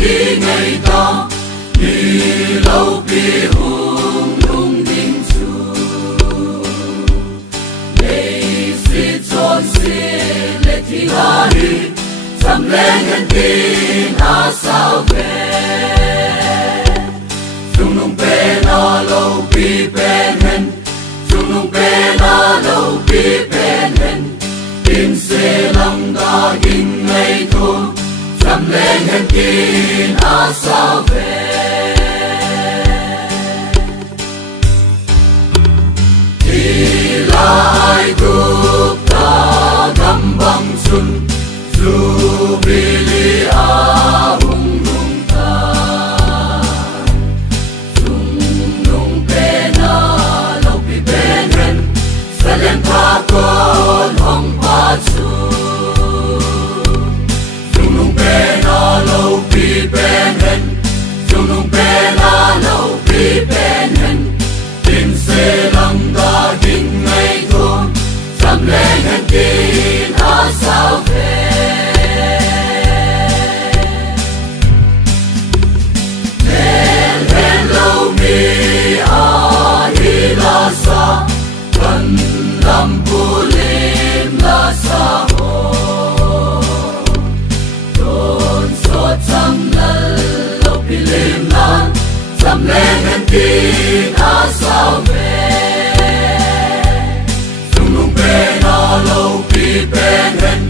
đi ngày ta đi lâu bi hùng lung đình chu lệ si chọn si lệ thi la đi chăm lên nhân tin a sao về chung nung pe na lâu bi bên hen chung nung pe na lâu bi bên hen tin se lam da ging ngày thu chăm lên nhân tin a sao về đi lại gục ta gam băng sun Jubilee hung hung ta chung nung pe na lâu bi bên hen sa lên tha con hong pa chu chung nung pe na lâu bi bên hen chung nung pe na lâu bi bên hen tin se lam da ging ngày thôn chăm lên hen tin a sao về sa kan lam pulim la sa ho don so cham lal lo pilim lan cham lên hen tin a sao về chung nung pe na lâu bi bên hen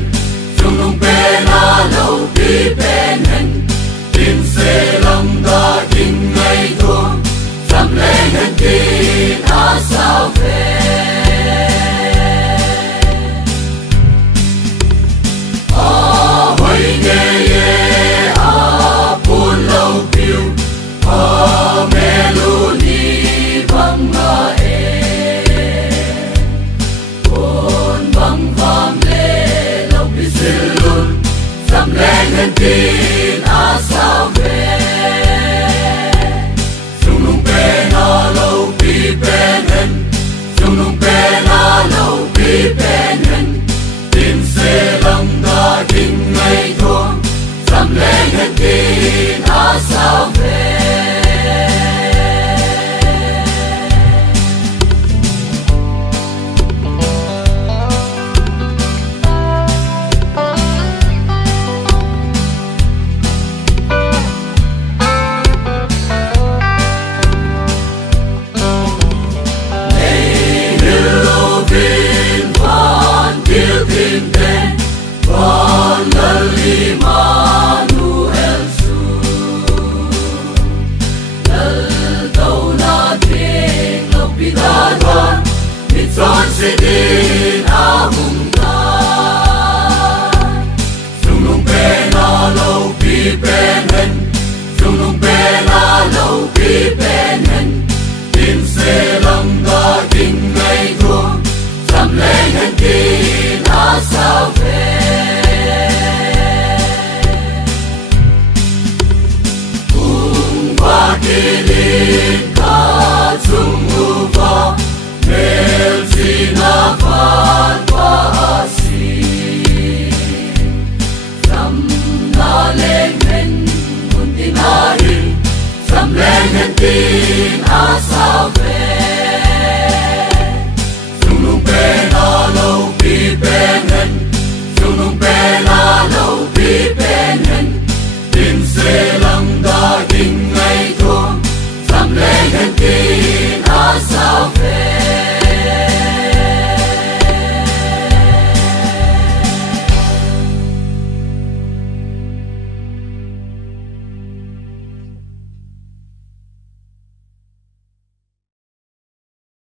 chung nung pe na lâu bi bên hen tin se lam da kinh ngày thôn chăm lên hen tin a sao về a hoy nghe ye a pun lâu piu a melody vang ma e pun vang vang le lâu bi silun chăm lên hen tin a sao về chung nung pe na lâu bi bên hen chung nung pe na lâu bi bên hen tin se lam da kinh ngày thôn chăm lên hen tin a sao về Emmanuel su lal tàu na thiên lâu bi đa đoan bị chọn sẽ đến a hùng ta chung nung pe na lâu bi bên